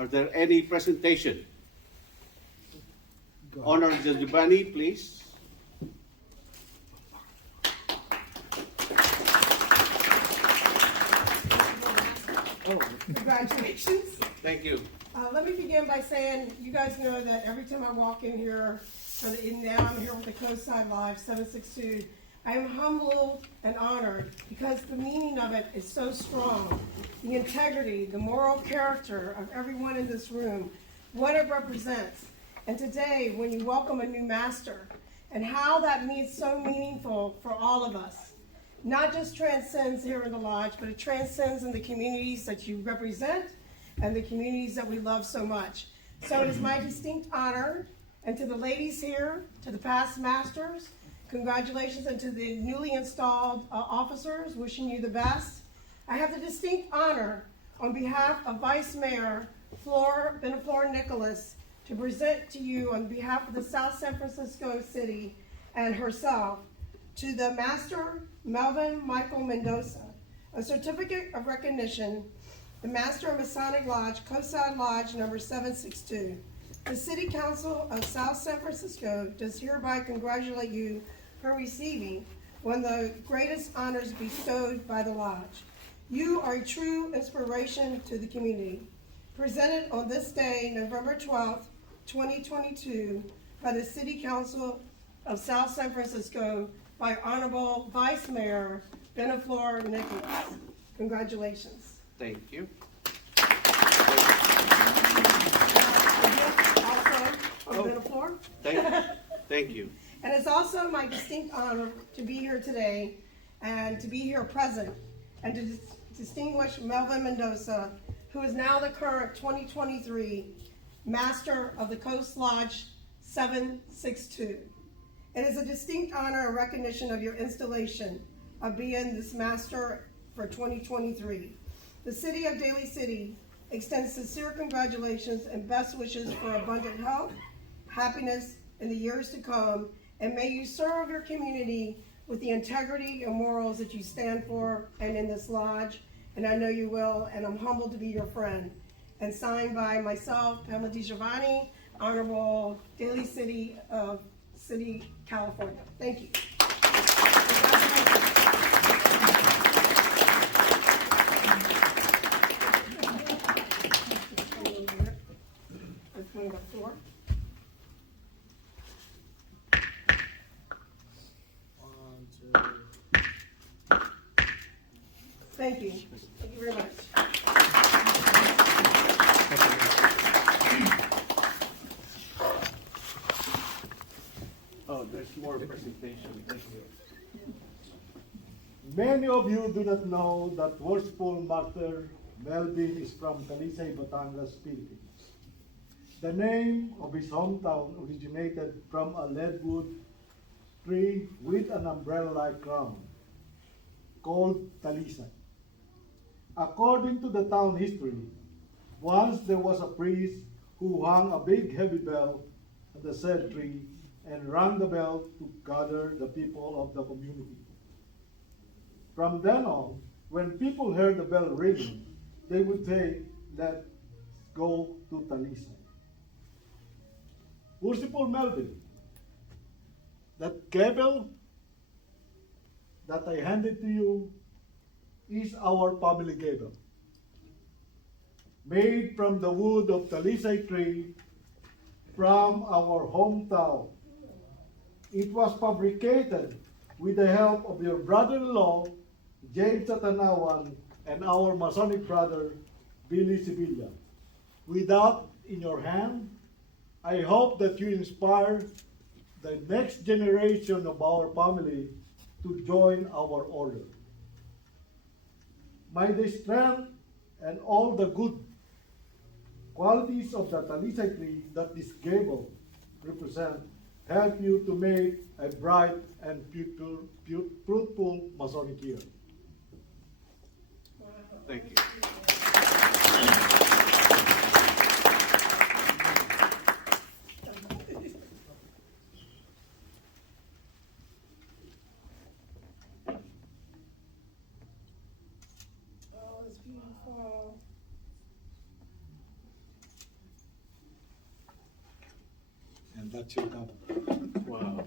Are there any presentation? Honor Giovanni, please. Congratulations. Thank you. Let me begin by saying, you guys know that every time I walk in here, now I'm here with the Coastside Live 762, I am humbled and honored because the meaning of it is so strong. The integrity, the moral character of everyone in this room, what it represents. And today, when you welcome a new master, and how that means so meaningful for all of us. Not just transcends here in the lodge, but it transcends in the communities that you represent and the communities that we love so much. So it is my distinct honor, and to the ladies here, to the past masters, congratulations, and to the newly installed officers, wishing you the best. I have the distinct honor, on behalf of Vice Mayor Beneflor Nicholas, to present to you on behalf of the South San Francisco City and herself, to the Master Melvin Michael Mendoza, a certificate of recognition, the Master of Masonic Lodge, Coastside Lodge number 762. The City Council of South San Francisco does hereby congratulate you for receiving one of the greatest honors bestowed by the Lodge. You are a true inspiration to the community. Presented on this day, November 12th, 2022, by the City Council of South San Francisco, by Honorable Vice Mayor Beneflor Nicholas. Congratulations. Thank you. Also, Beneflor. Thank you. And it's also my distinct honor to be here today and to be here present and to distinguish Melvin Mendoza, who is now the current 2023 Master of the Coast Lodge 762. It is a distinct honor and recognition of your installation of being this master for 2023. The City of Daly City extends sincere congratulations and best wishes for abundant health, happiness in the years to come, and may you serve your community with the integrity and morals that you stand for and in this lodge, and I know you will, and I'm humbled to be your friend. And signed by myself, Pamela DiGiovanni, Honorable Daly City of City, California. Thank you. Thank you. Thank you very much. Oh, there's more presentation. Thank you. Many of you do not know that worshipful Master Melvin is from Talisay, Batangas, Philippines. The name of his hometown originated from a leadwood tree with an umbrella-like crown called Talisay. According to the town history, once there was a priest who hung a big heavy bell at the said tree and rang the bell to gather the people of the community. From then on, when people heard the bell ringing, they would say, "Let's go to Talisay." Worshipful Melvin, that gable that I handed to you is our family gable, made from the wood of Talisay tree from our hometown. It was fabricated with the help of your brother-in-law, James Satanawan, and our Masonic brother, Billy Sevilla. With that in your hand, I hope that you inspire the next generation of our family to join our order. May the strength and all the good qualities of the Talisay tree that this gable represent help you to make a bright and fruitful Masonic year. Thank you. Oh, it's beautiful. That should have. Wow.